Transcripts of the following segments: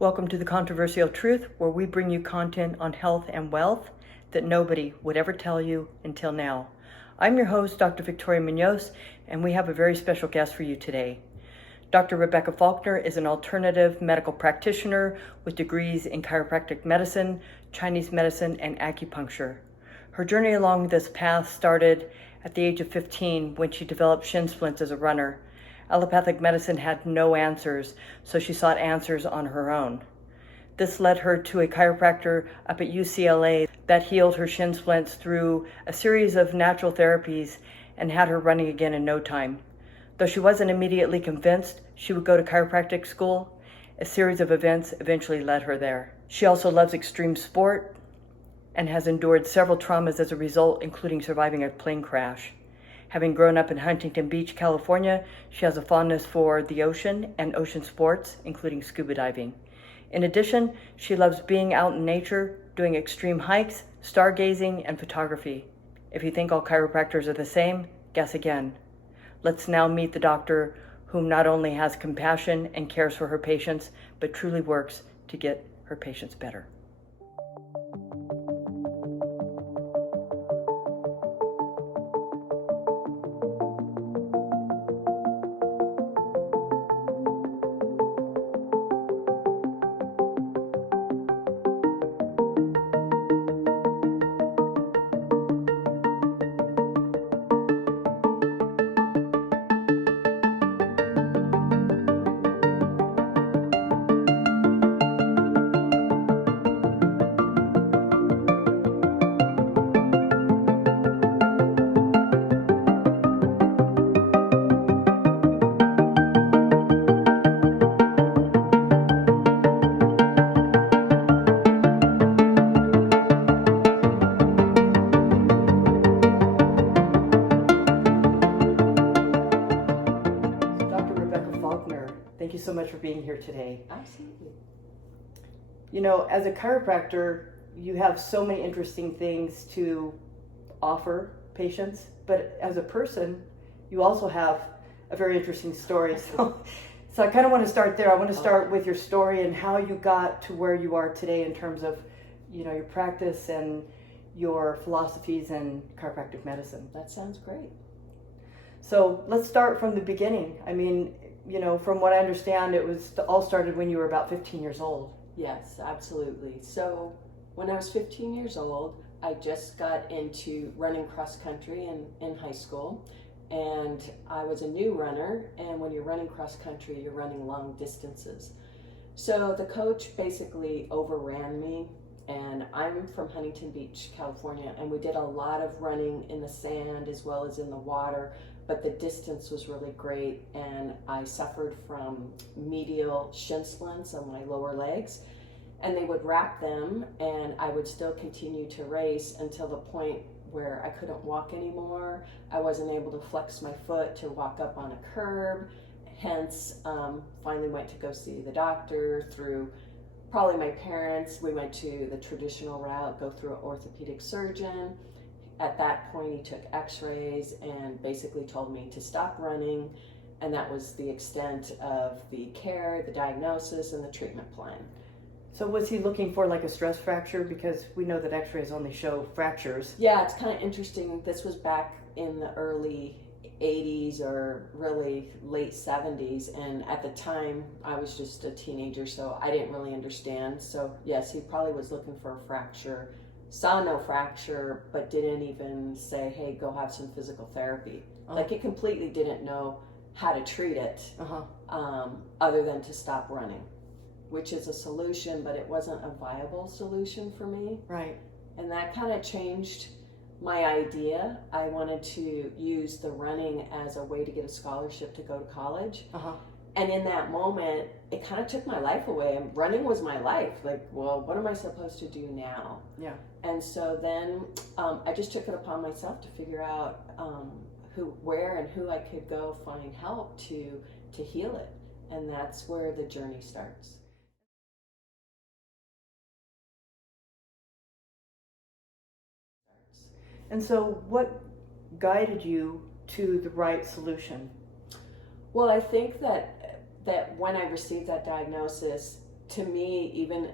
Welcome to The Controversial Truth, where we bring you content on health and wealth that nobody would ever tell you until now. I'm your host, Dr. Victoria Munoz, and we have a very special guest for you today. Dr. Rebeka Falkner is an alternative medical practitioner with degrees in chiropractic medicine, Chinese medicine, and acupuncture. Her journey along this path started at the age of 15 when she developed shin splints as a runner. Allopathic medicine had no answers, so she sought answers on her own. This led her to a chiropractor up at UCLA that healed her shin splints through a series of natural therapies and had her running again in no time. Though she wasn't immediately convinced she would go to chiropractic school, a series of events eventually led her there. She also loves extreme sport and has endured several traumas as a result, including surviving a plane crash. Having grown up in Huntington Beach, California, she has a fondness for the ocean and ocean sports, including scuba diving. In addition, she loves being out in nature, doing extreme hikes, stargazing, and photography. If you think all chiropractors are the same, guess again. Let's now meet the doctor who not only has compassion and cares for her patients, but truly works to get her patients better. Thank you so much for being here today. Absolutely. You know, as a chiropractor, you have so many interesting things to offer patients, but as a person, you also have a very interesting story. So I kind of want to start there. I want to start with your story and how you got to where you are today in terms of, you know, your practice and your philosophies in chiropractic medicine. That sounds great. So let's start from the beginning. I mean, you know, from what I understand, it was all started when you were about 15 years old. Yes, absolutely. So when I was 15 years old, I just got into running cross country in high school, and I was a new runner, and when you're running cross country, you're running long distances. So the coach basically overran me, and I'm from Huntington Beach, California, and we did a lot of running in the sand as well as in the water, but the distance was really great, and I suffered from medial shin splints on my lower legs, and they would wrap them, and I would still continue to race until the point where I couldn't walk anymore. I wasn't able to flex my foot to walk up on a curb, hence finally went to go see the doctor through probably my parents. We went to the traditional route, go through an orthopedic surgeon. At that point, he took x-rays and basically told me to stop running, and that was the extent of the care, the diagnosis, and the treatment plan. So was he looking for like a stress fracture? Because we know that x-rays only show fractures. Yeah, it's kind of interesting. This was back in the early 80s or really late 70s, and at the time I was just a teenager, so I didn't really understand. So yes, he probably was looking for a fracture. Saw no fracture, but didn't even say, hey, go have some physical therapy. Like, he completely didn't know how to treat it other than to stop running, which is a solution, but it wasn't a viable solution for me. Right. And that kind of changed my idea. I wanted to use the running as a way to get a scholarship to go to college. And in that moment, it kind of took my life away. And running was my life. Like, well, what am I supposed to do now? Yeah. And so then I just took it upon myself to figure out where and who I could go find help to heal it. And that's where the journey starts. And so what guided you to the right solution? Well, I think that when I received that diagnosis, to me, even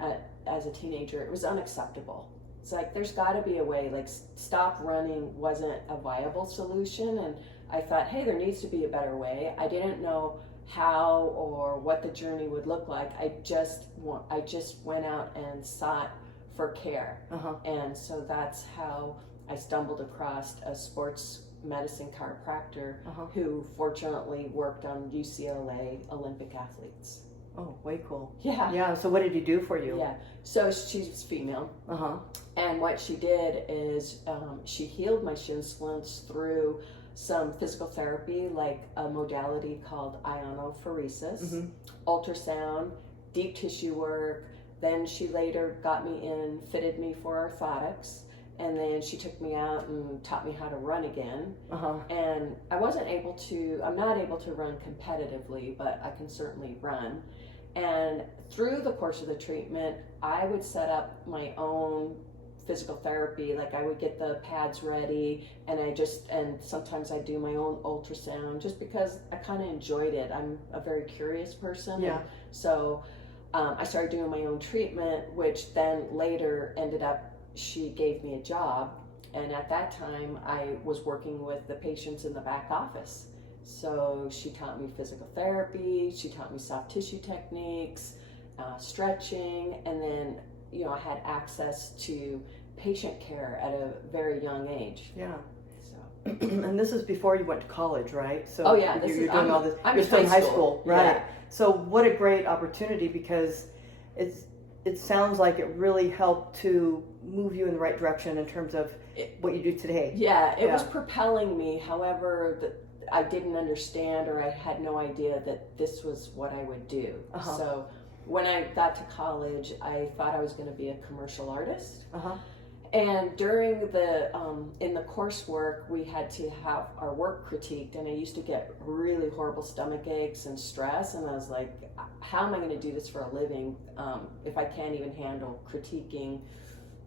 as a teenager, it was unacceptable. It's like, there's got to be a way. Like, stop running wasn't a viable solution, and I thought, hey, there needs to be a better way. I didn't know how or what the journey would look like. I just went out and sought for care. And so that's how I stumbled across a sports medicine chiropractor who fortunately worked on UCLA Olympic athletes. Oh, way cool. Yeah. Yeah. So what did he do for you? Yeah. So she's female. And what she did is she healed my shin splints through some physical therapy, like a modality called ionophoresis, ultrasound, deep tissue work. Then she later got me in, fitted me for orthotics. And then she took me out and taught me how to run again. And I'm not able to run competitively, but I can certainly run. And through the course of the treatment, I would set up my own physical therapy. Like, I would get the pads ready, and sometimes I do my own ultrasound just because I kind of enjoyed it. I'm a very curious person. Yeah. So I started doing my own treatment, which then later ended up, she gave me a job, and at that time I was working with the patients in the back office. So she taught me physical therapy, she taught me soft tissue techniques, stretching, and then I had access to patient care at a very young age. Yeah. So. And this is before you went to college, right? So yeah, you're doing all this. I'm you're still in high school, right? Yeah. So what a great opportunity, because it sounds like it really helped to move you in the right direction in terms of what you do today. Yeah, it was propelling me. However, I didn't understand, or I had no idea that this was what I would do. So when I got to college, I thought I was going to be a commercial artist. And during in the coursework, we had to have our work critiqued, and I used to get really horrible stomach aches and stress, and I was like, how am I going to do this for a living if I can't even handle critiquing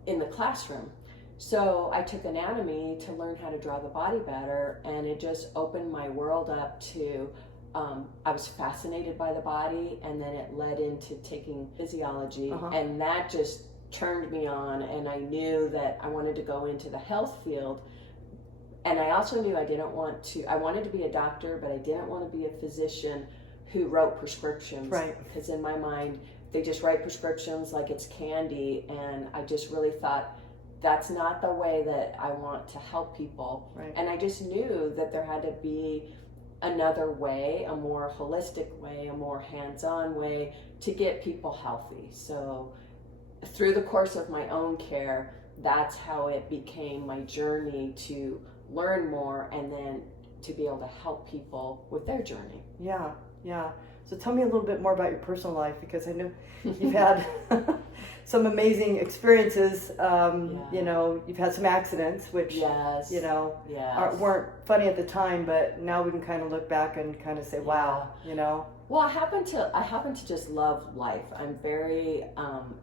in the classroom? So I took anatomy to learn how to draw the body better, and it just opened my world up to, I was fascinated by the body, and then it led into taking physiology, and that just turned me on, and I knew that I wanted to go into the health field. And I also knew I wanted to be a doctor, but I didn't want to be a physician who wrote prescriptions. Right. Because in my mind, they just write prescriptions like it's candy, and I just really thought, that's not the way that I want to help people. Right. And I just knew that there had to be another way, a more holistic way, a more hands-on way to get people healthy. So through the course of my own care, that's how it became my journey to learn more and then to be able to help people with their journey. Yeah. So tell me a little bit more about your personal life, because I know you've had some amazing experiences. You've had some accidents, which weren't funny at the time, but now we can kind of look back and kind of say, wow, Well, I happen to just love life. I'm very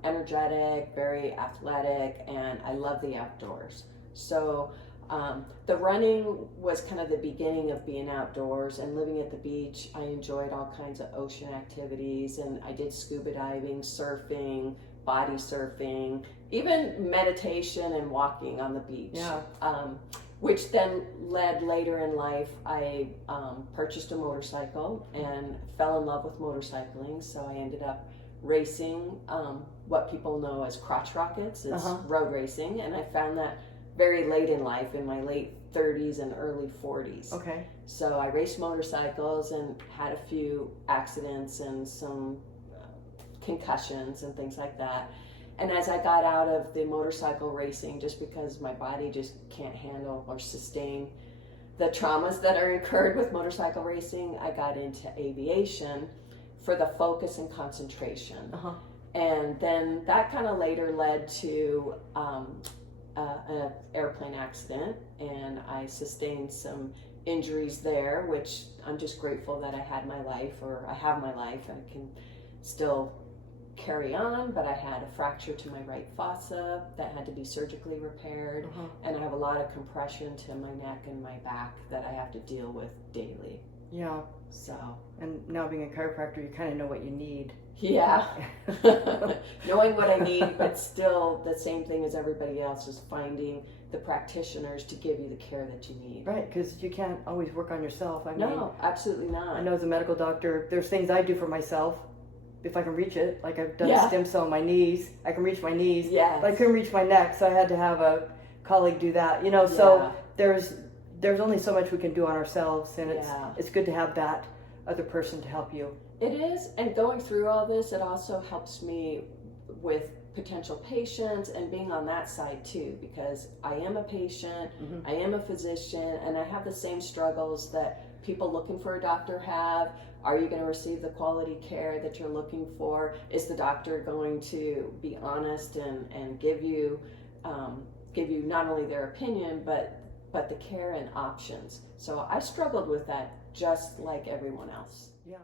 energetic, very athletic, and I love the outdoors. So the running was kind of the beginning of being outdoors and living at the beach. I enjoyed all kinds of ocean activities, and I did scuba diving, surfing, body surfing, even meditation and walking on the beach. Yeah. Which then led later in life, I purchased a motorcycle and fell in love with motorcycling. So I ended up racing what people know as crotch rockets. It's road racing, and I found that very late in life, in my late 30s and early 40s. Okay. So I raced motorcycles and had a few accidents and some concussions and things like that. And as I got out of the motorcycle racing, just because my body just can't handle or sustain the traumas that are incurred with motorcycle racing, I got into aviation for the focus and concentration. And then that kind of later led to an airplane accident, and I sustained some injuries there, which I'm just grateful that I have my life, and I can still carry on. But I had a fracture to my right fossa that had to be surgically repaired, and I have a lot of compression to my neck and my back that I have to deal with daily. Yeah. So, and now being a chiropractor, you kind of know what you need. yeah, knowing what I need, but still the same thing as everybody else is finding the practitioners to give you the care that you need. Right, because you can't always work on yourself. I mean, No, absolutely not. I know as a medical doctor, there's things I do for myself if I can reach it. Like I've done Yeah. a stem cell in my knees. I can reach my knees, Yes. but I couldn't reach my neck, so I had to have a colleague do that. You know, so Yeah. there's only so much we can do on ourselves, and Yeah. it's good to have that other person to help you. It is, and going through all this, it also helps me with potential patients and being on that side too, because I am a patient, I am a physician, and I have the same struggles that people looking for a doctor have. Are you going to receive the quality care that you're looking for? Is the doctor going to be honest and give you not only their opinion, but the care and options? So I struggled with that just like everyone else. Yeah.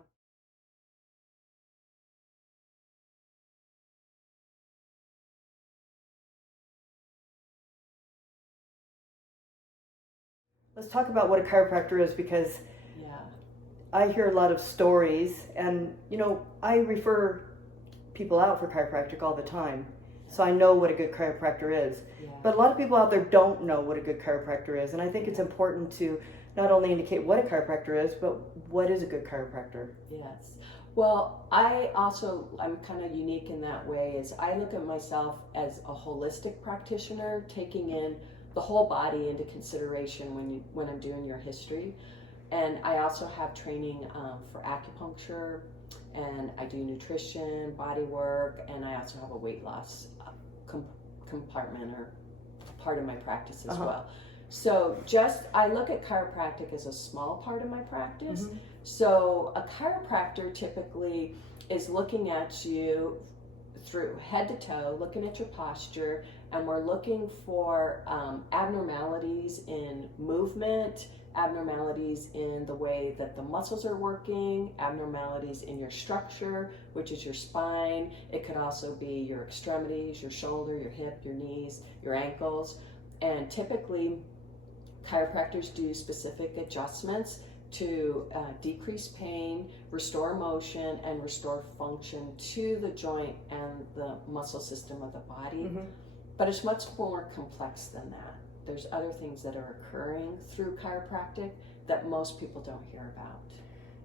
Let's talk about what a chiropractor is, because Yeah. I hear a lot of stories, and you know, I refer people out for chiropractic all the time, so I know what a good chiropractor is. Yeah. But a lot of people out there don't know what a good chiropractor is, and I think it's important to not only indicate what a chiropractor is, but what is a good chiropractor. Yes. Well, I'm kind of unique in that way, is I look at myself as a holistic practitioner, taking in the whole body into consideration when I'm doing your history. And I also have training for acupuncture, and I do nutrition, body work, and I also have a weight loss compartment or part of my practice as well. So I look at chiropractic as a small part of my practice. So a chiropractor typically is looking at you through head to toe, looking at your posture, and we're looking for abnormalities in movement, abnormalities in the way that the muscles are working, abnormalities in your structure, which is your spine. It could also be your extremities, your shoulder, your hip, your knees, your ankles. And typically, chiropractors do specific adjustments to decrease pain, restore motion, and restore function to the joint and the muscle system of the body. But it's much more complex than that. There's other things that are occurring through chiropractic that most people don't hear about.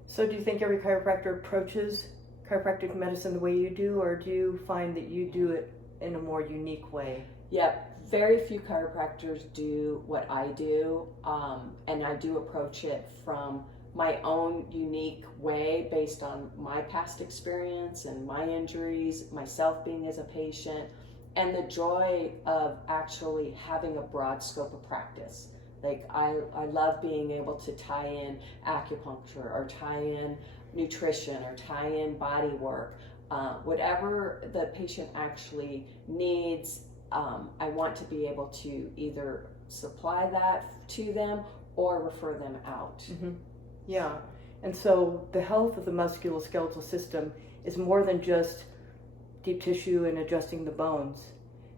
So do you think every chiropractor approaches chiropractic medicine the way you do, or do you find that you do it in a more unique way? Yep, very few chiropractors do what I do, and I do approach it from my own unique way based on my past experience and my injuries, myself being as a patient, and the joy of actually having a broad scope of practice. Like I love being able to tie in acupuncture or tie in nutrition or tie in body work, whatever the patient actually needs. I want to be able to either supply that to them or refer them out. Yeah, and so the health of the musculoskeletal system is more than just deep tissue and adjusting the bones,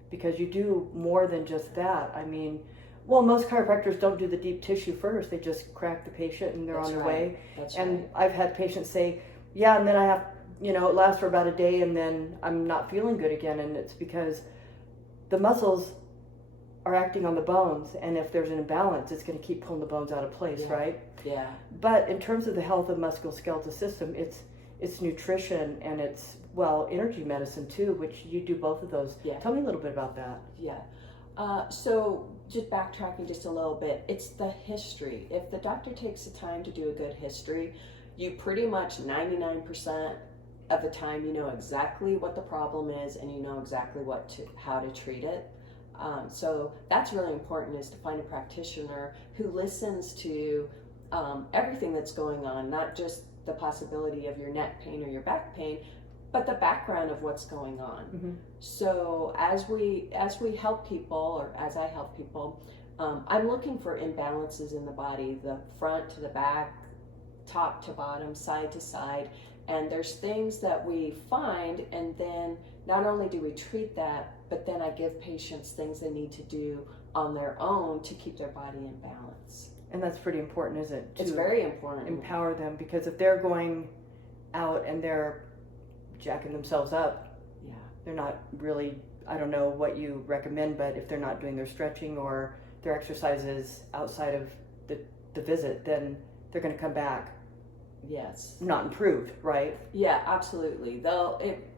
because you do more than just that. I mean, well, most chiropractors don't do the deep tissue first. They just crack the patient and they're on their way. And I've had patients say, yeah, and then I have, it lasts for about a day and then I'm not feeling good again. And it's because the muscles are acting on the bones, and if there's an imbalance, it's going to keep pulling the bones out of place, right? Yeah. But in terms of the health of the musculoskeletal system, it's nutrition and it's, energy medicine too, which you do both of those. Yeah. Tell me a little bit about that. Yeah. So just backtracking just a little bit, it's the history. If the doctor takes the time to do a good history, you pretty much 99% of the time you know exactly what the problem is and you know exactly how to treat it. So that's really important, is to find a practitioner who listens to everything that's going on, not just the possibility of your neck pain or your back pain, but the background of what's going on. So as we help people, or as I help people, I'm looking for imbalances in the body, the front to the back, top to bottom, side to side. And there's things that we find, and then not only do we treat that, but then I give patients things they need to do on their own to keep their body in balance. And that's pretty important, isn't it? It's very important. Empower them, because if they're going out and they're jacking themselves up, Yeah. they're not really, I don't know what you recommend, but if they're not doing their stretching or their exercises outside of the visit, then they're going to come back Yes. not improved, right? Yeah, absolutely.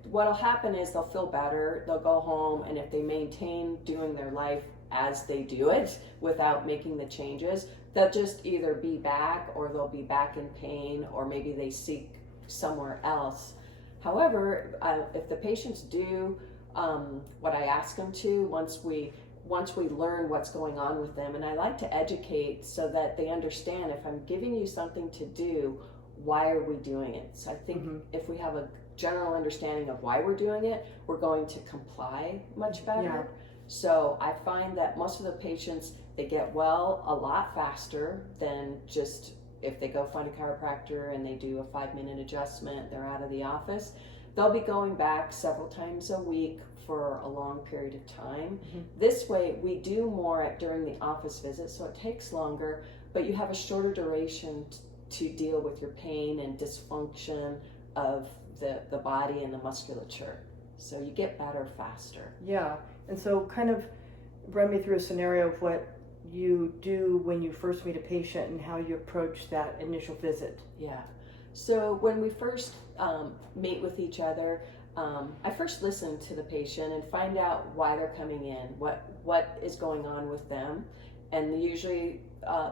What'll happen is they'll feel better, they'll go home, and if they maintain doing their life as they do it without making the changes, they'll just either be back, or they'll be back in pain, or maybe they seek somewhere else. However, if the patients do what I ask them to, once we learn what's going on with them, and I like to educate so that they understand, if I'm giving you something to do, why are we doing it? So I think if we have a general understanding of why we're doing it, we're going to comply much better. Yeah. So I find that most of the patients, they get well a lot faster than just if they go find a chiropractor and they do a 5-minute adjustment, they're out of the office. They'll be going back several times a week for a long period of time. This way we do more during the office visit, so it takes longer, but you have a shorter duration to deal with your pain and dysfunction of the body and the musculature. So you get better faster. Yeah. And so kind of run me through a scenario of what you do when you first meet a patient and how you approach that initial visit. Yeah. So when we first meet with each other, I first listen to the patient and find out why they're coming in, what is going on with them. And usually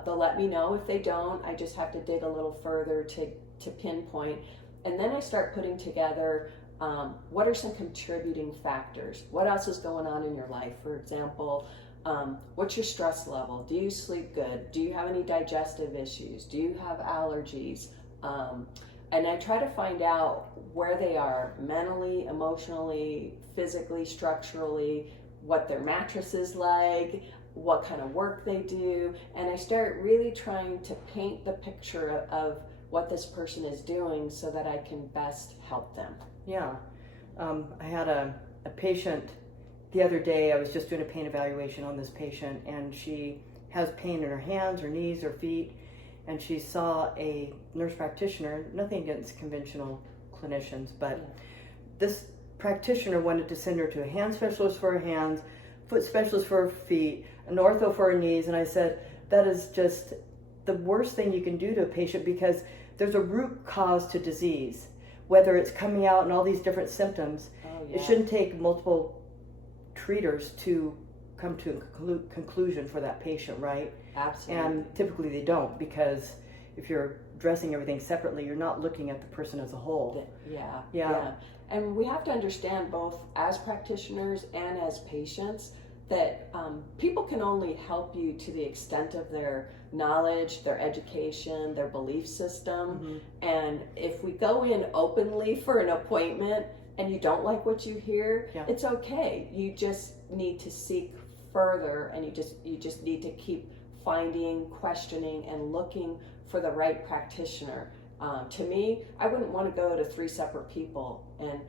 they'll let me know. If they don't, I just have to dig a little further to pinpoint. And then I start putting together what are some contributing factors? What else is going on in your life? For example, what's your stress level? Do you sleep good? Do you have any digestive issues? Do you have allergies? And I try to find out where they are mentally, emotionally, physically, structurally, what their mattress is like, what kind of work they do. And I start really trying to paint the picture of what this person is doing so that I can best help them. Yeah. I had a patient the other day. I was just doing a pain evaluation on this patient, and she has pain in her hands, her knees, her feet, and she saw a nurse practitioner. Nothing against conventional clinicians, but this practitioner wanted to send her to a hand specialist for her hands, foot specialist for her feet, an ortho for her knees, and I said, that is just the worst thing you can do to a patient, because there's a root cause to disease, whether it's coming out in all these different symptoms. It shouldn't take multiple treaters to come to a conclusion for that patient, right? Absolutely. And typically they don't, because if you're addressing everything separately, you're not looking at the person as a whole. Yeah. And we have to understand, both as practitioners and as patients, that people can only help you to the extent of their knowledge, their education, their belief system. And if we go in openly for an appointment and you don't like what you hear, it's okay. You just need to seek further, and you just need to keep finding, questioning, and looking for the right practitioner. To me, I wouldn't want to go to 3 separate people, and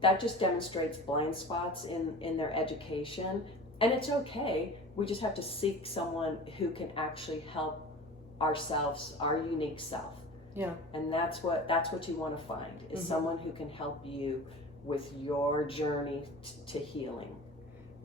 that just demonstrates blind spots in their education. And it's okay. We just have to seek someone who can actually help ourselves, our unique self. Yeah. And that's what you want to find, is someone who can help you with your journey to healing.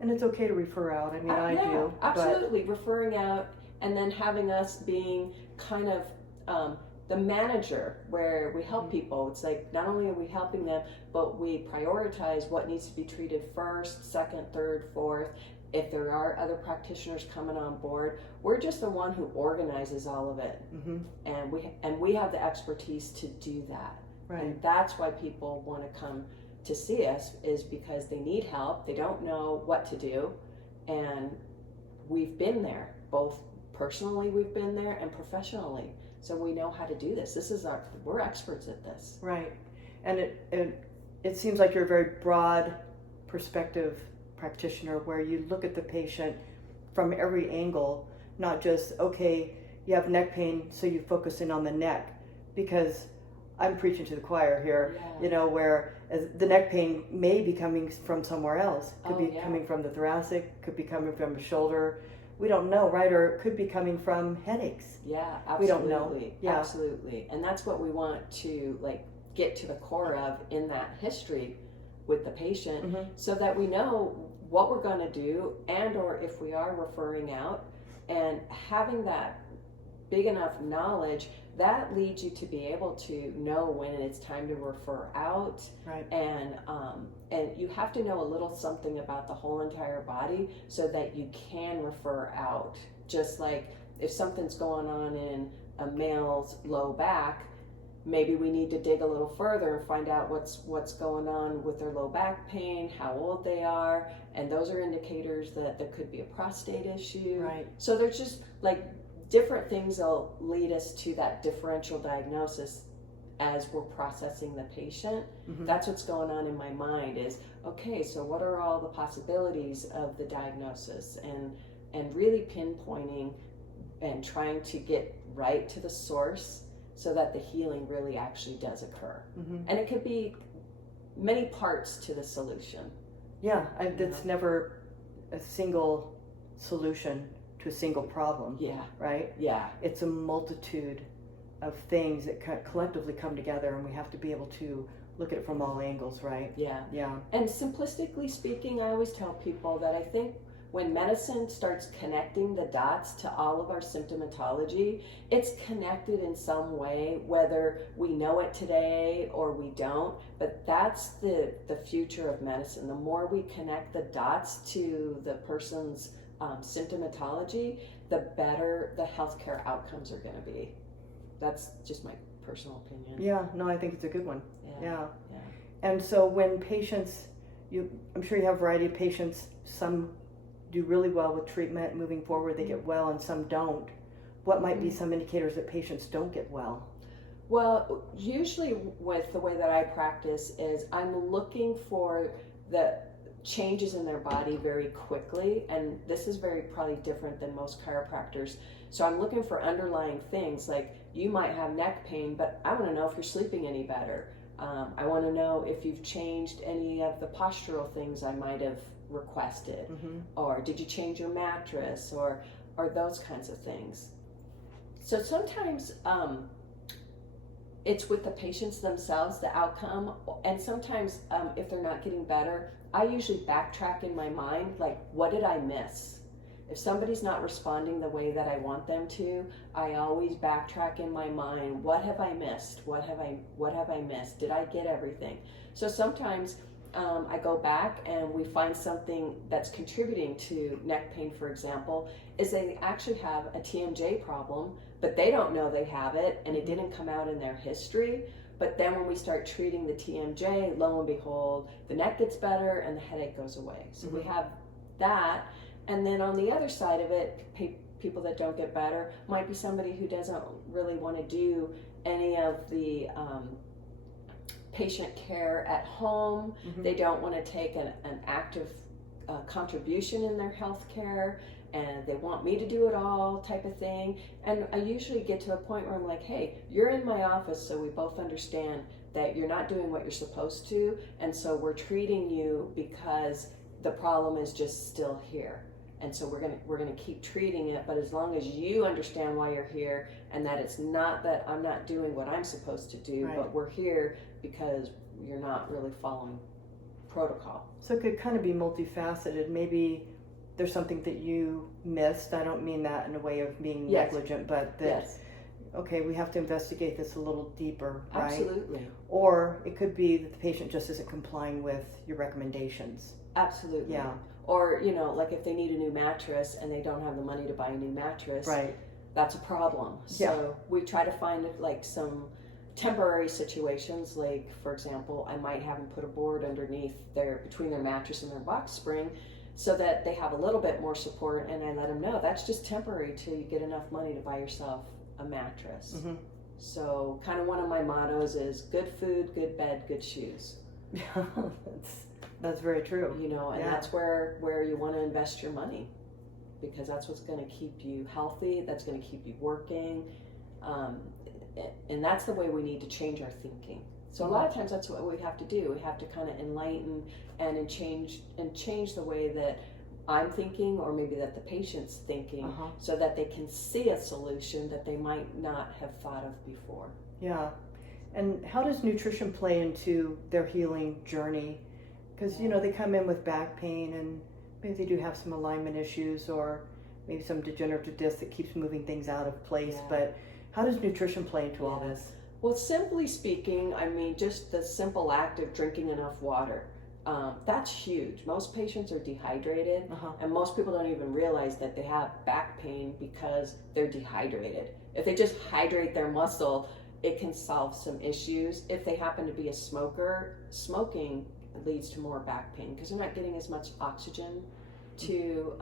And it's okay to refer out. I mean, I do. Absolutely. Referring out, and then having us being kind of the manager, where we help people. It's like, not only are we helping them, but we prioritize what needs to be treated first, second, third, fourth. If there are other practitioners coming on board, we're just the one who organizes all of it. And we have the expertise to do that. Right. And that's why people want to come to see us, is because they need help. They don't know what to do. And we've been there, both personally we've been there and professionally. So we know how to do this. We're experts at this. Right. And it seems like you're a very broad perspective practitioner, where you look at the patient from every angle, not just, okay, you have neck pain, so you focus in on the neck, because I'm preaching to the choir here, where the neck pain may be coming from somewhere else. Could be coming from the thoracic, could be coming from the shoulder, we don't know, right? Or it could be coming from headaches. Yeah, absolutely. We don't know. Yeah. Absolutely. And that's what we want to like get to the core of in that history with the patient, so that we know what we're going to do, and or if we are referring out, and having that big enough knowledge that leads you to be able to know when it's time to refer out. Right. And you have to know a little something about the whole entire body so that you can refer out. Just like if something's going on in a male's low back, maybe we need to dig a little further and find out what's going on with their low back pain, how old they are, and those are indicators that there could be a prostate issue. Right. So there's just like different things that'll lead us to that differential diagnosis as we're processing the patient. That's what's going on in my mind is, okay, so what are all the possibilities of the diagnosis, and really pinpointing and trying to get right to the source so that the healing really actually does occur. And it could be many parts to the solution. Yeah, it's never a single solution to a single problem. Yeah. Right? Yeah. It's a multitude of things that collectively come together, and we have to be able to look at it from all angles, right? Yeah. Yeah. And simplistically speaking, I always tell people that I think when medicine starts connecting the dots to all of our symptomatology, it's connected in some way, whether we know it today or we don't. But that's the future of medicine. The more we connect the dots to the person's symptomatology, the better the healthcare outcomes are going to be. That's just my personal opinion. Yeah, no, I think it's a good one. Yeah. And so when patients, I'm sure you have a variety of patients, some do really well with treatment, moving forward, they get well, and some don't. What might be some indicators that patients don't get well? Well, usually with the way that I practice is I'm looking for the changes in their body very quickly, and this is very probably different than most chiropractors. So I'm looking for underlying things, like you might have neck pain, but I want to know if you're sleeping any better. I want to know if you've changed any of the postural things I might have requested, or did you change your mattress, or those kinds of things. So sometimes it's with the patients themselves, the outcome, and sometimes if they're not getting better, I usually backtrack in my mind, like, what did I miss? If somebody's not responding the way that I want them to, I always backtrack in my mind, what have I missed? What have I missed? Did I get everything? So sometimes I go back and we find something that's contributing to neck pain, for example, is they actually have a TMJ problem, but they don't know they have it, and it didn't come out in their history. But then when we start treating the TMJ, lo and behold, the neck gets better and the headache goes away. So we have that. And then on the other side of it, people that don't get better might be somebody who doesn't really want to do any of the patient care at home. They don't want to take an active contribution in their health care, and they want me to do it all type of thing. And I usually get to a point where I'm like, hey, you're in my office, so we both understand that you're not doing what you're supposed to, and so we're treating you because the problem is just still here. And so we're gonna keep treating it, but as long as you understand why you're here, and that it's not that I'm not doing what I'm supposed to do, right, but we're here because you're not really following protocol. So it could kind of be multifaceted. Maybe there's something that you missed. I don't mean that in a way of being negligent, but that, okay, we have to investigate this a little deeper, right? Absolutely. Or it could be that the patient just isn't complying with your recommendations. Absolutely. Yeah. Or, like if they need a new mattress and they don't have the money to buy a new mattress, right, that's a problem. So we try to find like some temporary situations, like for example, I might have them put a board underneath between their mattress and their box spring so that they have a little bit more support, and I let them know that's just temporary till you get enough money to buy yourself a mattress. So kind of one of my mottos is good food, good bed, good shoes. That's very true. And that's where you want to invest your money, because that's what's going to keep you healthy, that's going to keep you working, and that's the way we need to change our thinking. So a lot of times that's what we have to do. We have to kind of enlighten and change the way that I'm thinking or maybe that the patient's thinking, so that they can see a solution that they might not have thought of before. Yeah. And how does nutrition play into their healing journey? Because, they come in with back pain and maybe they do have some alignment issues or maybe some degenerative disc that keeps moving things out of place. Yeah. But how does nutrition play into all this? Well, simply speaking, I mean, just the simple act of drinking enough water. That's huge. Most patients are dehydrated, and most people don't even realize that they have back pain because they're dehydrated. If they just hydrate their muscle, it can solve some issues. If they happen to be a smoker, smoking leads to more back pain because they're not getting as much oxygen to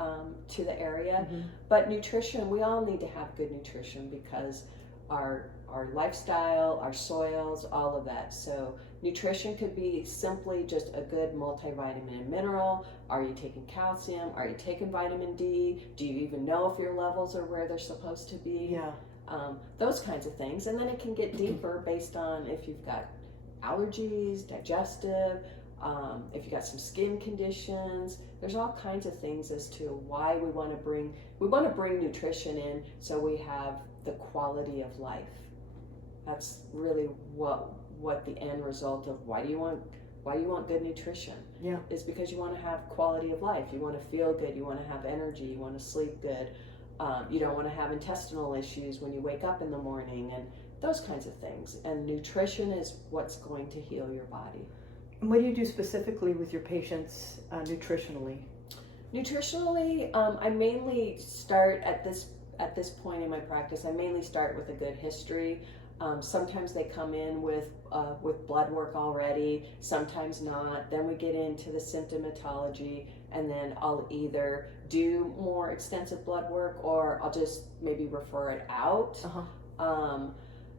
the area. But nutrition, we all need to have good nutrition because our lifestyle, our soils, all of that. So nutrition could be simply just a good multivitamin and mineral. Are you taking calcium? Are you taking vitamin D? Do you even know if your levels are where they're supposed to be? Yeah. Those kinds of things. And then it can get deeper based on if you've got allergies, digestive, if you've got some skin conditions. There's all kinds of things as to why we want to bring nutrition in so we have the quality of life. That's really what the end result of why do you want good nutrition is, because you want to have quality of life. You want to feel good, you want to have energy, you want to sleep good, you don't want to have intestinal issues when you wake up in the morning, and those kinds of things. And nutrition is what's going to heal your body. And what do you do specifically with your patients nutritionally? Nutritionally, I mainly start at this point in my practice. I mainly start with a good history. Sometimes they come in with blood work already, sometimes not. Then we get into the symptomatology, and then I'll either do more extensive blood work or I'll just maybe refer it out.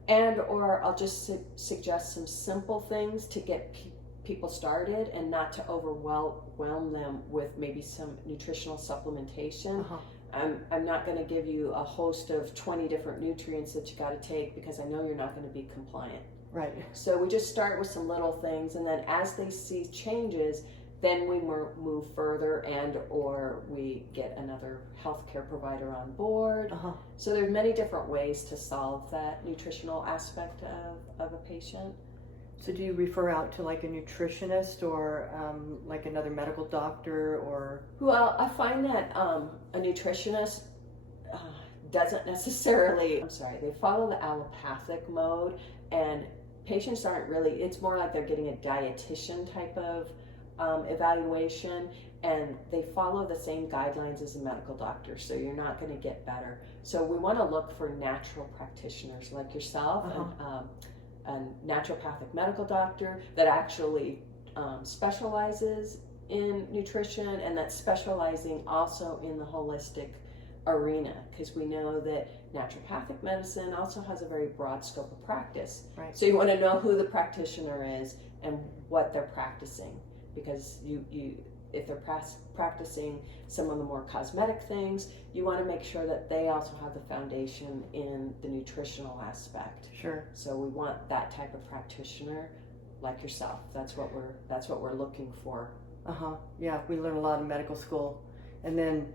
And or I'll just suggest some simple things to get people started and not to overwhelm them with maybe some nutritional supplementation. I'm not going to give you a host of 20 different nutrients that you got to take because I know you're not going to be compliant. Right. So we just start with some little things, and then as they see changes, then we move further and or we get another healthcare provider on board. So there's many different ways to solve that nutritional aspect of a patient. So do you refer out to like a nutritionist or like another medical doctor or? Well, I find that a nutritionist doesn't necessarily, they follow the allopathic mode, and patients aren't really, it's more like they're getting a dietitian type of evaluation, and they follow the same guidelines as a medical doctor, so you're not going to get better. So we want to look for natural practitioners like yourself, and a naturopathic medical doctor that actually specializes in nutrition, and that's specializing also in the holistic arena, because we know that naturopathic medicine also has a very broad scope of practice. Right. So you want to know who the practitioner is and what they're practicing, because if they're practicing some of the more cosmetic things, you want to make sure that they also have the foundation in the nutritional aspect. Sure. So we want that type of practitioner like yourself. That's what we're looking for. Yeah, we learn a lot in medical school, and then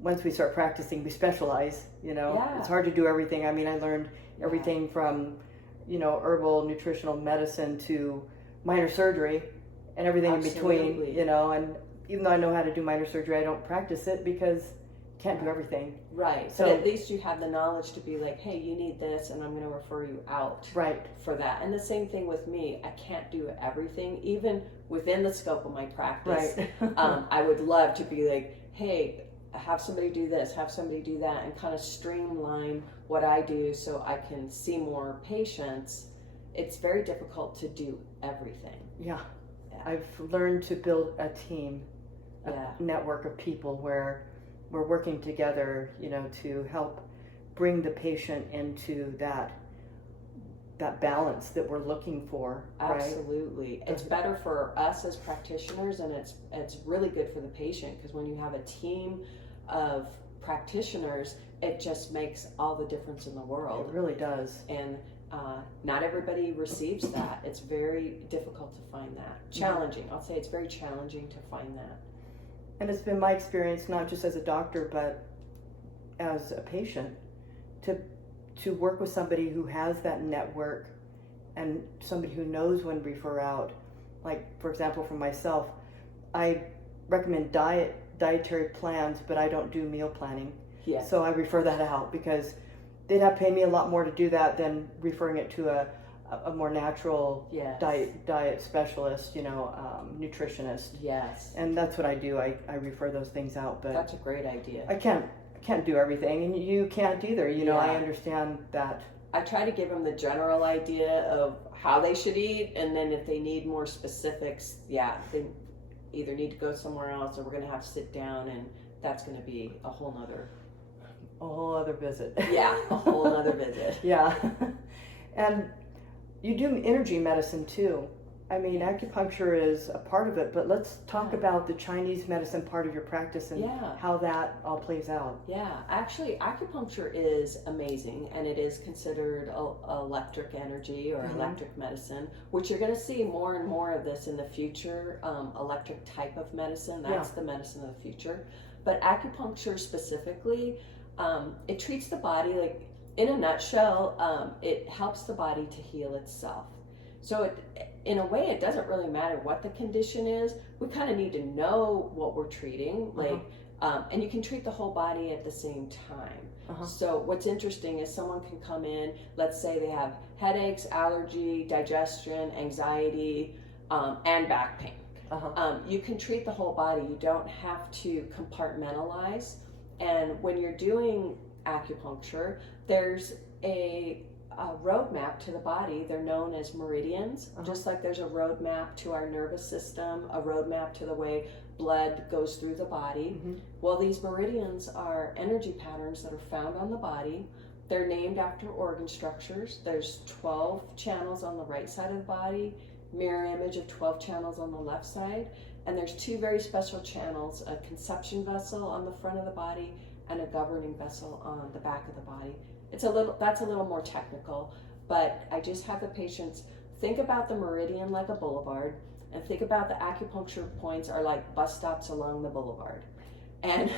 once we start practicing, we specialize. It's hard to do everything. I mean, I learned everything from herbal nutritional medicine to minor surgery and everything in between. And even though I know how to do minor surgery, I don't practice it because you can't do everything. Right. So, but at least you have the knowledge to be like, hey, you need this, and I'm going to refer you out for that. And the same thing with me. I can't do everything, even within the scope of my practice. Right. I would love to be like, hey, have somebody do this, have somebody do that, and kind of streamline what I do so I can see more patients. It's very difficult to do everything. Yeah. I've learned to build a team, a network of people where we're working together, to help bring the patient into that balance that we're looking for. Absolutely. Right? It's better for us as practitioners, and it's really good for the patient, because when you have a team of practitioners, it just makes all the difference in the world. It really does. And not everybody receives that. It's very difficult to find that. Challenging. I'll say it's very challenging to find that. And it's been my experience, not just as a doctor, but as a patient, to work with somebody who has that network and somebody who knows when to refer out. Like, for example, for myself, I recommend dietary plans, but I don't do meal planning. Yeah. So I refer that out because they'd have to pay me a lot more to do that than referring it to a more natural Yes. diet specialist, nutritionist. Yes. And that's what I do. I refer those things out, but That's a great idea. I can't do everything, and you can't either. Yeah. I understand that. I try to give them the general idea of how they should eat, and then if they need more specifics, they either need to go somewhere else, or we're going to have to sit down, and that's going to be a whole other visit. Yeah, a whole other visit. Yeah. And you do energy medicine too. I mean, acupuncture is a part of it, but let's talk about the Chinese medicine part of your practice and how that all plays out. Yeah, actually, acupuncture is amazing, and it is considered electric energy or electric medicine, which you're going to see more and more of this in the future. Electric type of medicine, that's the medicine of the future. But acupuncture specifically, it treats the body, like, in a nutshell, it helps the body to heal itself. So in a way, it doesn't really matter what the condition is. We kind of need to know what we're treating, and you can treat the whole body at the same time. So what's interesting is someone can come in, let's say they have headaches, allergy, digestion, anxiety, and back pain. You can treat the whole body. You don't have to compartmentalize. And when you're doing acupuncture, there's a roadmap to the body. They're known as meridians, just like there's a roadmap to our nervous system, a roadmap to the way blood goes through the body. Well, these meridians are energy patterns that are found on the body. They're named after organ structures. There's 12 channels on the right side of the body, mirror image of 12 channels on the left side, and there's two very special channels, a conception vessel on the front of the body and a governing vessel on the back of the body. That's a little more technical, but I just have the patients think about the meridian like a boulevard, and think about the acupuncture points are like bus stops along the boulevard. And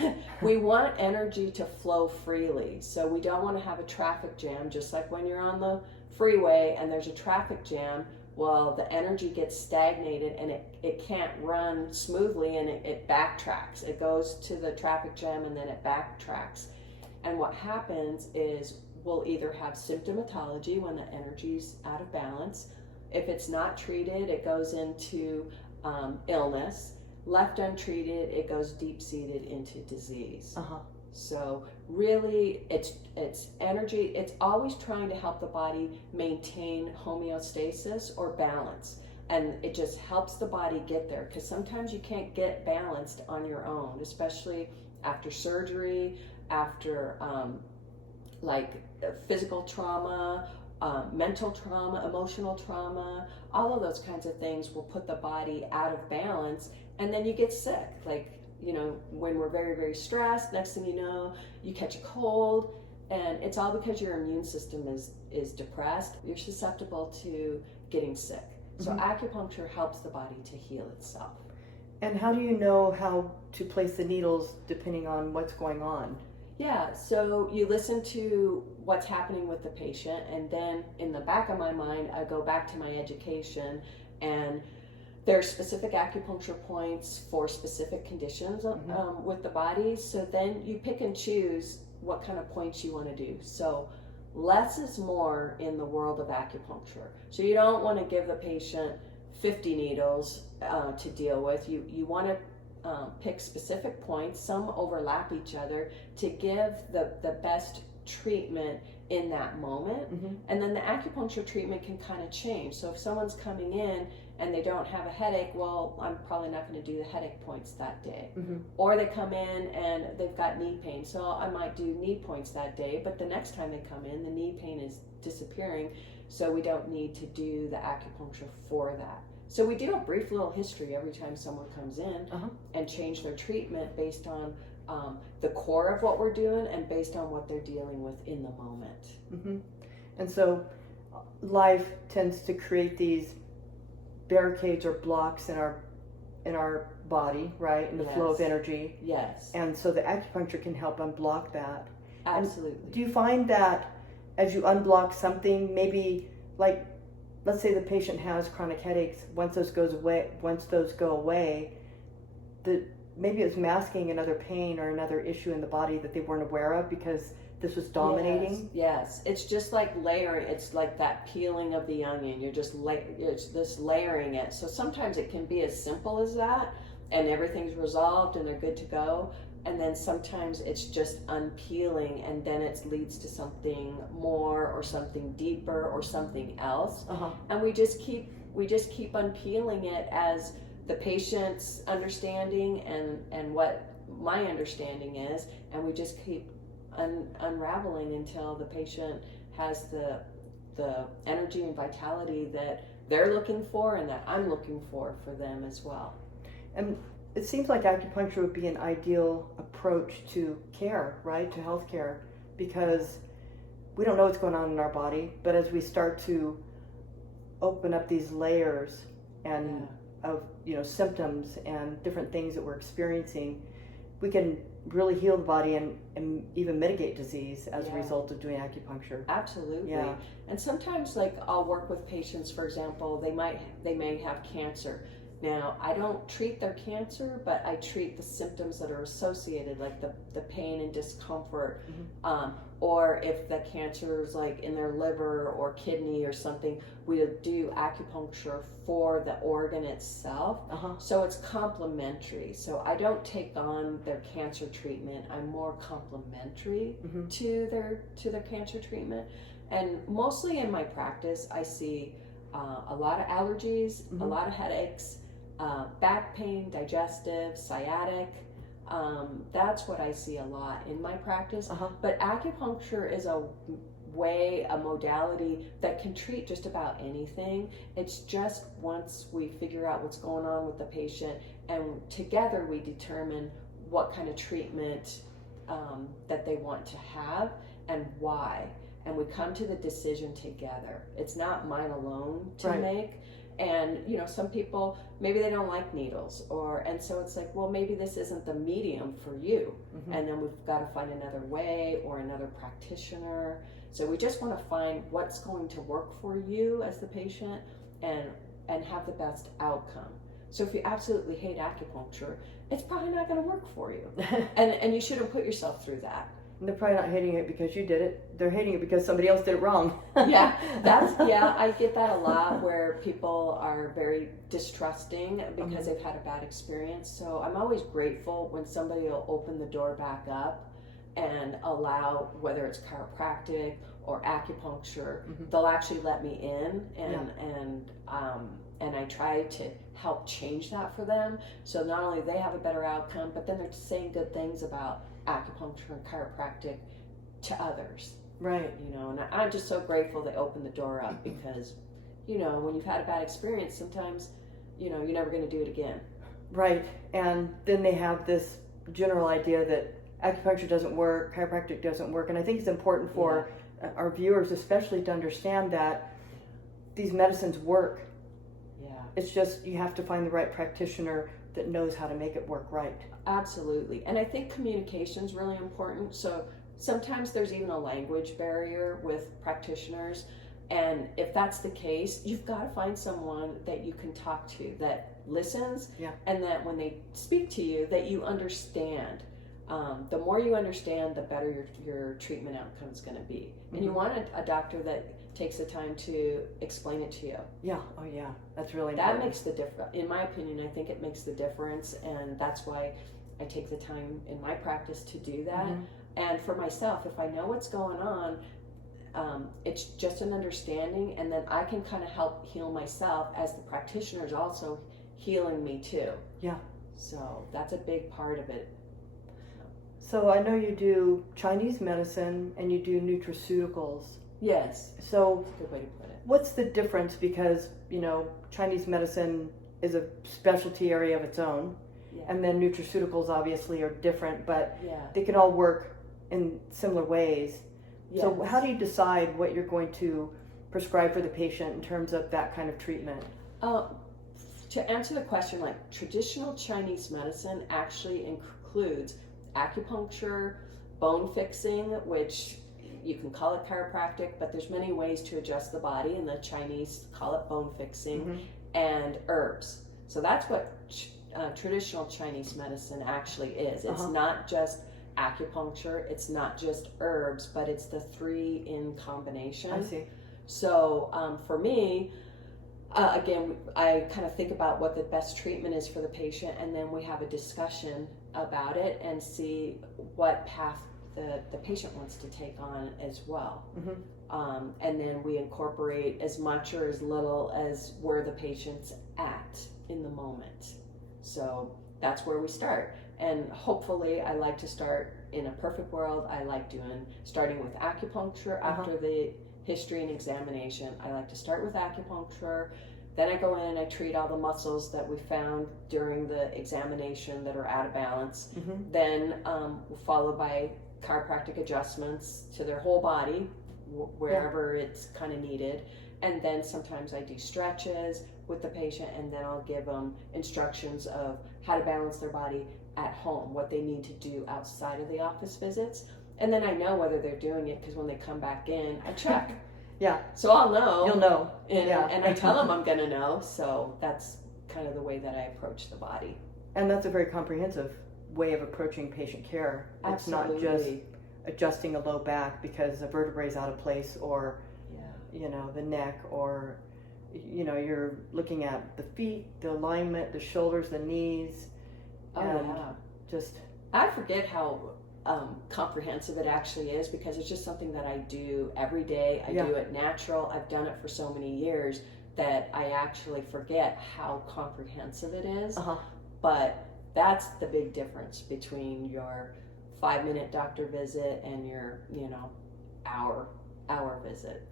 we want energy to flow freely. So we don't want to have a traffic jam, just like when you're on the freeway and there's a traffic jam. Well, the energy gets stagnated and it can't run smoothly, and it backtracks. It goes to the traffic jam and then it backtracks. And what happens is we'll either have symptomatology when the energy's out of balance. If it's not treated, it goes into illness. Left untreated, it goes deep-seated into disease. So really, it's energy. It's always trying to help the body maintain homeostasis or balance. And it just helps the body get there, because sometimes you can't get balanced on your own, especially after surgery, after physical trauma, mental trauma, emotional trauma. All of those kinds of things will put the body out of balance, and then you get sick. When we're very, very stressed, next thing you know, you catch a cold, and it's all because your immune system is depressed. You're susceptible to getting sick. So acupuncture helps the body to heal itself. And how do you know how to place the needles depending on what's going on? Yeah, so you listen to what's happening with the patient, and then in the back of my mind, I go back to my education, and there's specific acupuncture points for specific conditions with the body. So then you pick and choose what kind of points you want to do. So less is more in the world of acupuncture. So you don't want to give the patient 50 needles to deal with. You want to pick specific points. Some overlap each other to give the best treatment in that moment. And then the acupuncture treatment can kind of change. So if someone's coming in and they don't have a headache, well, I'm probably not going to do the headache points that day. Or they come in and they've got knee pain, so I might do knee points that day, but the next time they come in, the knee pain is disappearing, so we don't need to do the acupuncture for that. So we do a brief little history every time someone comes in and change their treatment based on the core of what we're doing and based on what they're dealing with in the moment. And so life tends to create these barricades or blocks in our body, right, and the flow of Yes. energy. Yes, And so the acupuncture can help unblock that. absolutely. Do you find that as you unblock something, maybe like, let's say the patient has chronic headaches, once those go away, that maybe it's masking another pain or another issue in the body that they weren't aware of because this was dominating? Yes. It's just like layering. It's like that peeling of the onion. You're just layering it. So sometimes it can be as simple as that, and everything's resolved and they're good to go. And then sometimes it's just unpeeling, and then it leads to something more or something deeper or something else. And we just keep unpeeling it as the patient's understanding and what my understanding is, and we just keep unraveling until the patient has the energy and vitality that they're looking for and that I'm looking for them as well. And it seems like acupuncture would be an ideal approach to care, right, to healthcare, because we don't know what's going on in our body, but as we start to open up these layers and of symptoms and different things that we're experiencing, we can really heal the body and even mitigate disease as a result of doing acupuncture. Absolutely. Yeah. And sometimes, like, I'll work with patients, for example, they may have cancer. Now, I don't treat their cancer, but I treat the symptoms that are associated, like the pain and discomfort. Or if the cancer is like in their liver or kidney or something, we do acupuncture for the organ itself. So it's complementary. So I don't take on their cancer treatment. I'm more complementary to their cancer treatment. And mostly in my practice, I see a lot of allergies, a lot of headaches, back pain, digestive, sciatic. That's what I see a lot in my practice. But acupuncture is a modality that can treat just about anything. It's just once we figure out what's going on with the patient, and together we determine what kind of treatment that they want to have and why. And we come to the decision together. It's not mine alone to make. And some people, maybe they don't like needles, and so it's like, well, maybe this isn't the medium for you. And then we've got to find another way or another practitioner. So we just want to find what's going to work for you as the patient and have the best outcome. So if you absolutely hate acupuncture, it's probably not going to work for you. and you shouldn't put yourself through that. And they're probably not hating it because you did it. They're hating it because somebody else did it wrong. I get that a lot, where people are very distrusting because they've had a bad experience. So I'm always grateful when somebody will open the door back up and allow, whether it's chiropractic or acupuncture, they'll actually let me in, and I try to help change that for them. So not only they have a better outcome, but then they're saying good things about acupuncture and chiropractic to others. Right. And I'm just so grateful they opened the door up, because, when you've had a bad experience, sometimes, you're never going to do it again. Right. And then they have this general idea that acupuncture doesn't work, chiropractic doesn't work. And I think it's important for our viewers especially to understand that these medicines work. It's just you have to find the right practitioner that knows how to make it work right. Absolutely. And I think communication is really important. So sometimes there's even a language barrier with practitioners. And if that's the case, you've got to find someone that you can talk to that listens, and that when they speak to you, that you understand. The more you understand, the better your treatment outcome is going to be. And you want a doctor that takes the time to explain it to you. That's really important. That makes the difference. In my opinion, I think it makes the difference, and that's why I take the time in my practice to do that. And for myself, if I know what's going on, it's just an understanding, and then I can kind of help heal myself as the practitioner is also healing me too. So that's a big part of it. So I know you do Chinese medicine and you do nutraceuticals. Yes. So that's a good way to put it. What's the difference? Because, Chinese medicine is a specialty area of its own. And then nutraceuticals obviously are different, but they can all work in similar ways. So how do you decide what you're going to prescribe for the patient in terms of that kind of treatment? To answer the question, like traditional Chinese medicine actually includes acupuncture, bone fixing, which you can call it chiropractic, but there's many ways to adjust the body, and the Chinese call it bone fixing, and herbs. So that's what traditional Chinese medicine actually is. It's not just acupuncture, it's not just herbs, but it's the three in combination. I see. So for me, again, I kind of think about what the best treatment is for the patient, and then we have a discussion about it and see what path the patient wants to take on as well. And then we incorporate as much or as little as where the patient's at in the moment. So that's where we start. And hopefully, I like to start, in a perfect world, I like starting with acupuncture after the history and examination. I like to start with acupuncture. Then I go in and I treat all the muscles that we found during the examination that are out of balance. Then followed by chiropractic adjustments to their whole body, wherever it's kind of needed. And then sometimes I do stretches with the patient, and then I'll give them instructions of how to balance their body at home, what they need to do outside of the office visits. And then I know whether they're doing it, because when they come back in, I check. So I'll know. You'll know. And I tell them I'm going to know. So that's kind of the way that I approach the body. And that's a very comprehensive way of approaching patient care. It's not just adjusting a low back because a vertebrae is out of place, or the neck, or you're looking at the feet, the alignment, the shoulders, the knees. I forget how comprehensive it actually is, because it's just something that I do every day. I do it natural. I've done it for so many years that I actually forget how comprehensive it is. But that's the big difference between your 5-minute doctor visit and your hour visit.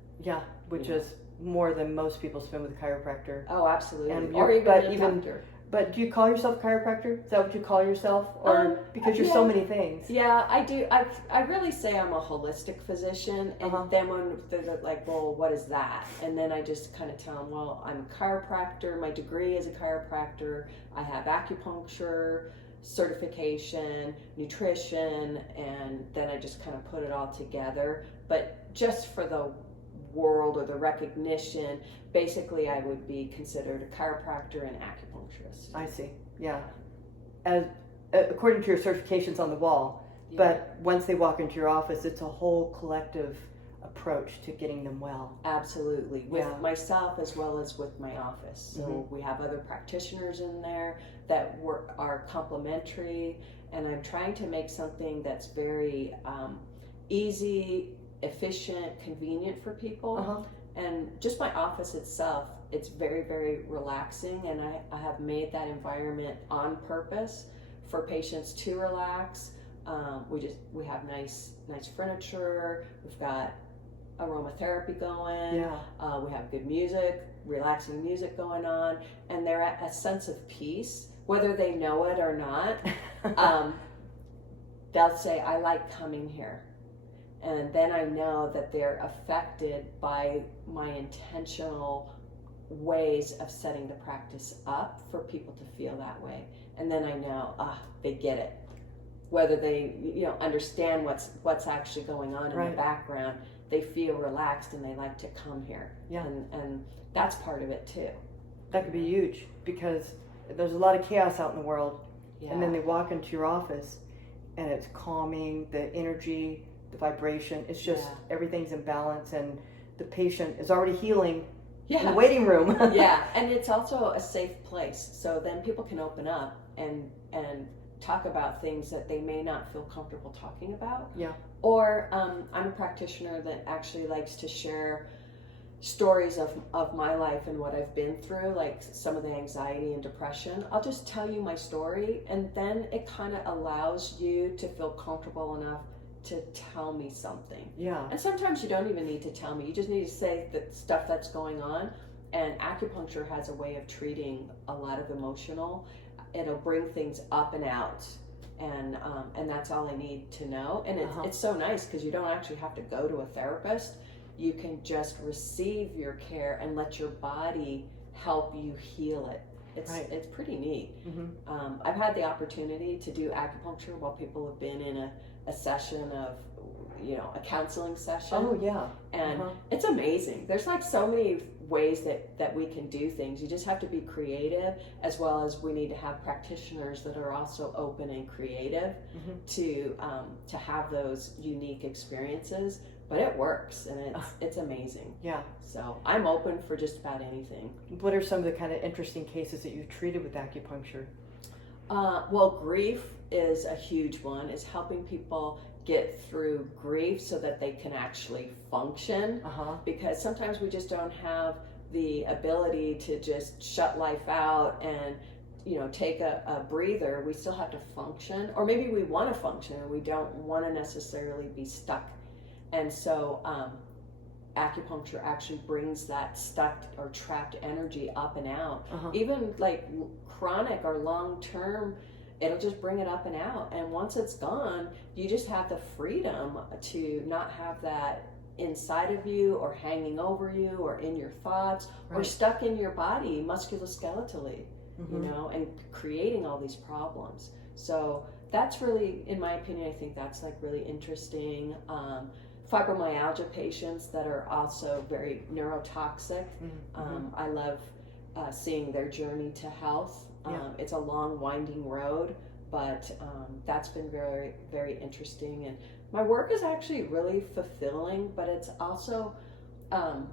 Which is more than most people spend with a chiropractor. Oh, absolutely. And or even doctor. But do you call yourself a chiropractor? Is that what you call yourself? Or because you're so many things? Yeah, I do. I really say I'm a holistic physician. And then when they're like, well, what is that? And then I just kind of tell them, well, I'm a chiropractor. My degree is a chiropractor. I have acupuncture certification, nutrition, and then I just kind of put it all together. But just for the world or the recognition, basically I would be considered a chiropractor and acupuncturist. I see. As according to your certifications on the wall, but once they walk into your office, it's a whole collective approach to getting them well. Absolutely. With myself as well as with my office. So we have other practitioners in there that are complementary, and I'm trying to make something that's very easy, efficient, convenient for people. And just my office itself, it's very, very relaxing, and I have made that environment on purpose for patients to relax. We have nice furniture. We've got aromatherapy going. We have good music, relaxing music going on, and they're at a sense of peace, whether they know it or not. They'll say, I like coming here. And then I know that they're affected by my intentional ways of setting the practice up for people to feel that way. And then I know, they get it. Whether they, understand what's actually going on in the background, they feel relaxed and they like to come here. And that's part of it too. That could be huge, because there's a lot of chaos out in the world. And then they walk into your office and it's calming, the energy, the vibration, it's just everything's in balance, and the patient is already healing in the waiting room. And it's also a safe place, so then people can open up and talk about things that they may not feel comfortable talking about. Or I'm a practitioner that actually likes to share stories of my life and what I've been through, like some of the anxiety and depression. I'll just tell you my story, and then it kind of allows you to feel comfortable enough to tell me something. And sometimes you don't even need to tell me. You just need to say the stuff that's going on. And acupuncture has a way of treating a lot of emotional. It'll bring things up and out. And that's all I need to know. And it's so nice, because you don't actually have to go to a therapist. You can just receive your care and let your body help you heal it. It's pretty neat. Mm-hmm. I've had the opportunity to do acupuncture while people have been in a session of, a counseling session. Oh yeah. And it's amazing. There's like so many ways that we can do things. You just have to be creative, as well as we need to have practitioners that are also open and creative to have those unique experiences. But it works, and it's amazing. Yeah. So I'm open for just about anything. What are some of the kind of interesting cases that you've treated with acupuncture? Well, grief is a huge one. It's helping people get through grief so that they can actually function. Because sometimes we just don't have the ability to just shut life out and take a breather. We still have to function, or maybe we want to function and we don't want to necessarily be stuck. And so acupuncture actually brings that stuck or trapped energy up and out. Even like chronic or long term, it'll just bring it up and out. And once it's gone, you just have the freedom to not have that inside of you or hanging over you or in your thoughts or stuck in your body musculoskeletally, and creating all these problems. So that's really, in my opinion, I think that's like really interesting. Fibromyalgia patients that are also very neurotoxic. I love seeing their journey to health. It's a long, winding road, but that's been very, very interesting. And my work is actually really fulfilling, but it's also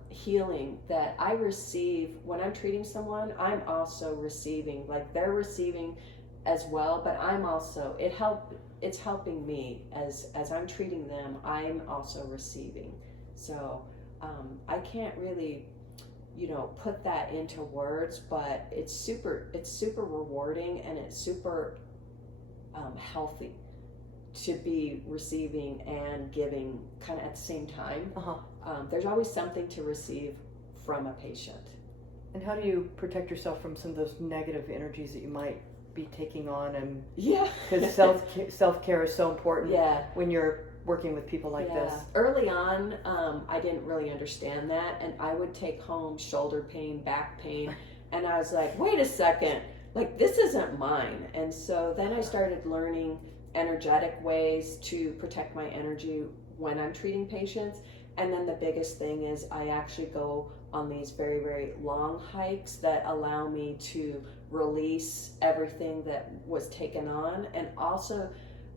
healing that I receive when I'm treating someone. I'm also receiving, like they're receiving as well, but I'm also, it's helping me as I'm treating them. I'm also receiving. So I can't really put that into words, but it's super rewarding, and it's super healthy to be receiving and giving kind of at the same time. There's always something to receive from a patient. And how do you protect yourself from some of those negative energies that you might be taking on? And because self-care is so important when you're working with people like this. Early on, I didn't really understand that, and I would take home shoulder pain, back pain, and I was like, wait a second, like this isn't mine. And so then I started learning energetic ways to protect my energy when I'm treating patients. And then the biggest thing is I actually go on these very, very long hikes that allow me to release everything that was taken on. And also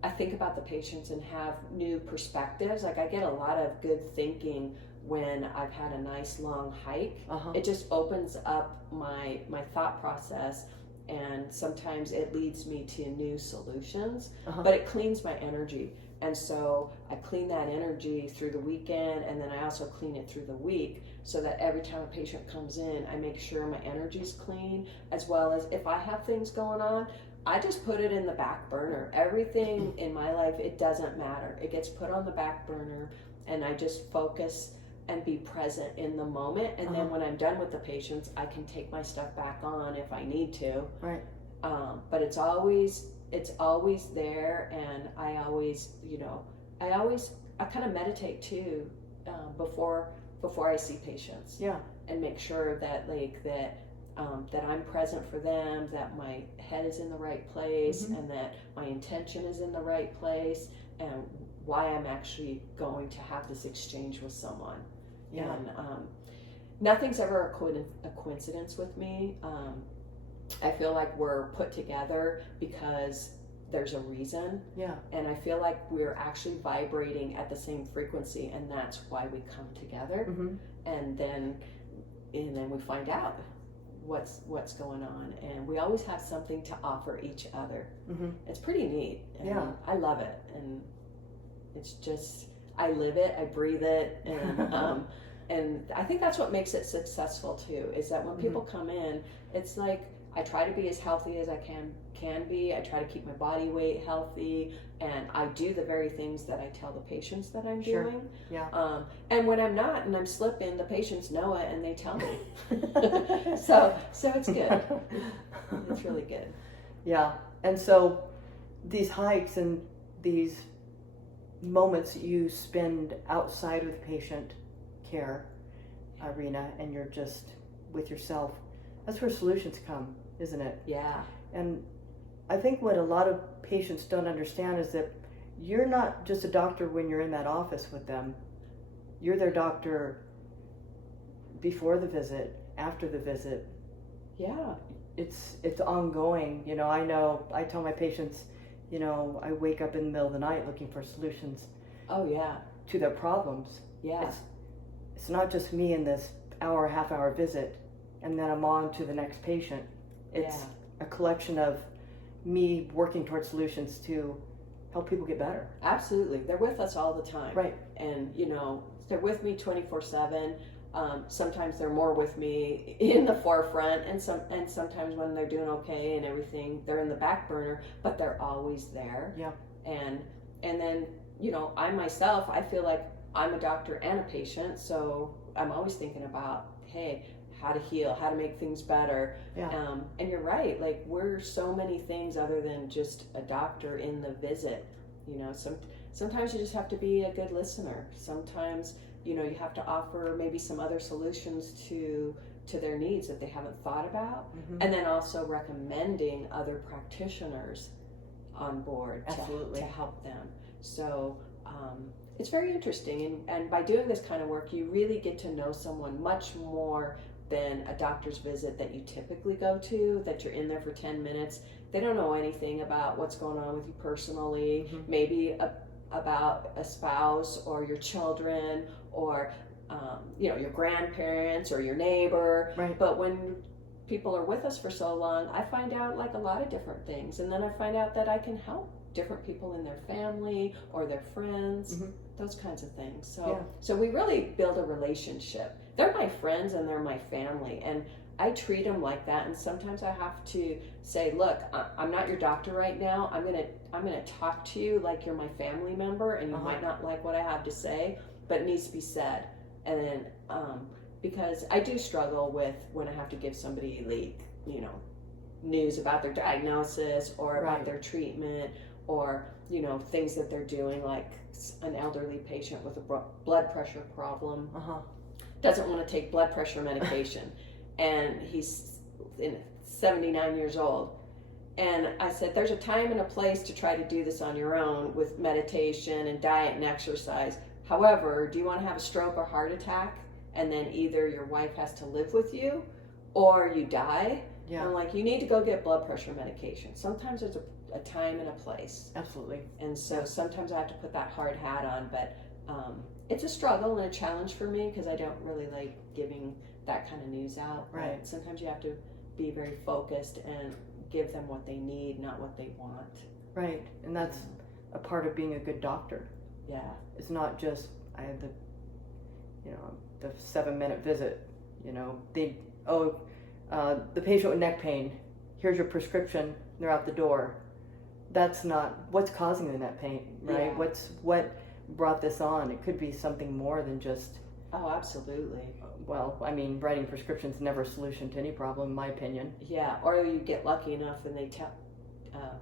I think about the patients and have new perspectives. Like I get a lot of good thinking when I've had a nice long hike. It just opens up my thought process, and sometimes it leads me to new solutions, but it cleans my energy. And so I clean that energy through the weekend, and then I also clean it through the week, so that every time a patient comes in, I make sure my energy's clean, as well as if I have things going on, I just put it in the back burner. Everything in my life, it doesn't matter. It gets put on the back burner, and I just focus and be present in the moment. And then when I'm done with the patients, I can take my stuff back on if I need to. Right. But it's always there, and I always, I kind of meditate too before I see patients. Yeah. And make sure that that I'm present for them, that my head is in the right place, and that my intention is in the right place, and why I'm actually going to have this exchange with someone. Yeah. And nothing's ever a coincidence with me. I feel like we're put together because there's a reason. Yeah. And I feel like we're actually vibrating at the same frequency, and that's why we come together. And then we find out what's going on, and we always have something to offer each other. It's pretty neat. And I love it, and it's just, I live it, I breathe it, and and I think that's what makes it successful too, is that when people come in, it's like I try to be as healthy as I can be. I try to keep my body weight healthy, and I do the very things that I tell the patients that I'm doing. Yeah. And when I'm not and I'm slipping, the patients know it and they tell me. so it's good. It's really good. Yeah. And so these hikes and these moments you spend outside of the patient care arena, and you're just with yourself, that's where solutions come. isn't it? Yeah. And I think what a lot of patients don't understand is that you're not just a doctor when you're in that office with them. You're their doctor before the visit, after the visit. Yeah. It's ongoing. I tell my patients, I wake up in the middle of the night looking for solutions Oh, yeah. to their problems. Yeah. It's not just me in this half hour visit and then I'm on to the next patient. It's a collection of me working towards solutions to help people get better. Absolutely. They're with us all the time. Right. And, they're with me 24/7. Sometimes they're more with me in the forefront, and sometimes when they're doing okay and everything, they're in the back burner, but they're always there. Yeah. And then, I myself, I feel like I'm a doctor and a patient, so I'm always thinking about, hey, how to heal, how to make things better. Yeah. And you're right, like we're so many things other than just a doctor in the visit. Sometimes you just have to be a good listener. Sometimes, you have to offer maybe some other solutions to their needs that they haven't thought about. Mm-hmm. And then also recommending other practitioners on board to help them. So it's very interesting. And by doing this kind of work, you really get to know someone much more than a doctor's visit that you typically go to, that you're in there for 10 minutes. They don't know anything about what's going on with you personally, Mm-hmm. maybe about a spouse or your children or your grandparents or your neighbor. Right. But when people are with us for so long, I find out like a lot of different things, and then I find out that I can help different people in their family or their friends. Mm-hmm. Those kinds of things. Yeah. So we really build a relationship. They're my friends and they're my family, and I treat them like that. And sometimes I have to say, look, I'm not your doctor right now. I'm gonna talk to you like you're my family member, and you might not like what I have to say, but it needs to be said. And then because I do struggle with when I have to give somebody news about their diagnosis or about their treatment, or things that they're doing, like an elderly patient with a blood pressure problem doesn't want to take blood pressure medication, and he's 79 years old. And I said, there's a time and a place to try to do this on your own with meditation and diet and exercise. However, do you want to have a stroke or heart attack and then either your wife has to live with you or you die? Yeah. I'm like, you need to go get blood pressure medication. Sometimes there's a time and a place. Absolutely. And so sometimes I have to put that hard hat on, but it's a struggle and a challenge for me because I don't really like giving that kind of news out. Right. But sometimes you have to be very focused and give them what they need, not what they want. Right. And that's a part of being a good doctor. Yeah. It's not just, I had the 7-minute visit, the patient with neck pain, here's your prescription, they're out the door. That's not what's causing the neck pain, right? Yeah. What brought this on? It could be something more than just, Oh, absolutely. writing prescriptions is never a solution to any problem, in my opinion. Yeah, or you get lucky enough and they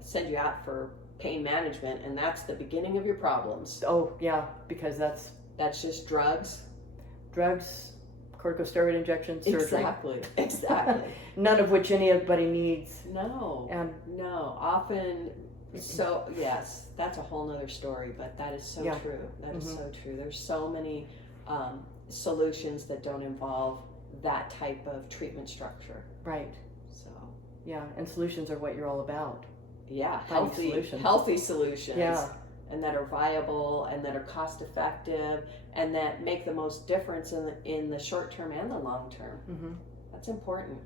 send you out for pain management, and that's the beginning of your problems. Oh, yeah, because that's just drugs, corticosteroid injections, surgery. Exactly. None of which anybody needs. No, often. So yes, that's a whole nother story, but that is so true. That is so true. There's so many solutions that don't involve that type of treatment structure. Right. So. Yeah, and solutions are what you're all about. Yeah, Healthy solutions. Yeah. And that are viable and that are cost effective and that make the most difference in the short term and the long term. Mm-hmm. That's important.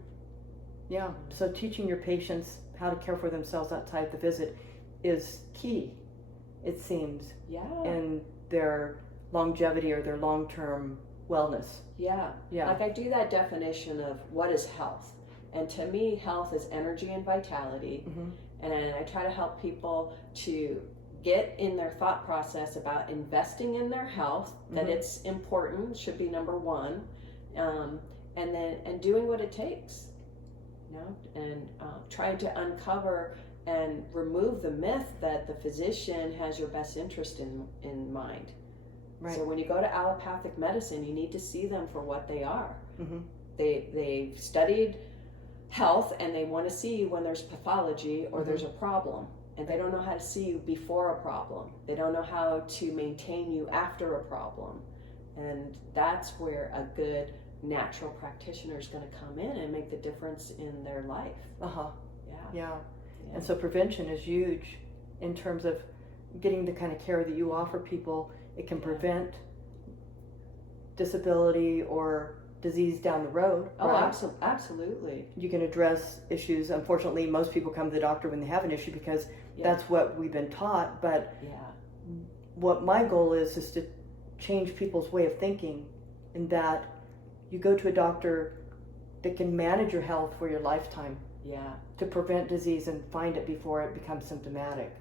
Yeah. So teaching your patients how to care for themselves outside the visit is key, it seems. Yeah. In their longevity or their long-term wellness. Yeah. Like I do that definition of what is health. And to me, health is energy and vitality. Mm-hmm. And I try to help people to get in their thought process about investing in their health, that it's important, should be number one, and doing what it takes, and trying to uncover and remove the myth that the physician has your best interest in mind. Right. So when you go to allopathic medicine, you need to see them for what they are. Mm-hmm. They've studied health, and they want to see you when there's pathology or there's a problem. And they don't know how to see you before a problem. They don't know how to maintain you after a problem. And that's where a good natural practitioner is going to come in and make the difference in their life. Yeah. And so prevention is huge in terms of getting the kind of care that you offer people. It can prevent disability or disease down the road. Oh, right? Absolutely. You can address issues. Unfortunately, most people come to the doctor when they have an issue because that's what we've been taught. But what my goal is to change people's way of thinking, in that you go to a doctor that can manage your health for your lifetime. To prevent disease and find it before it becomes symptomatic.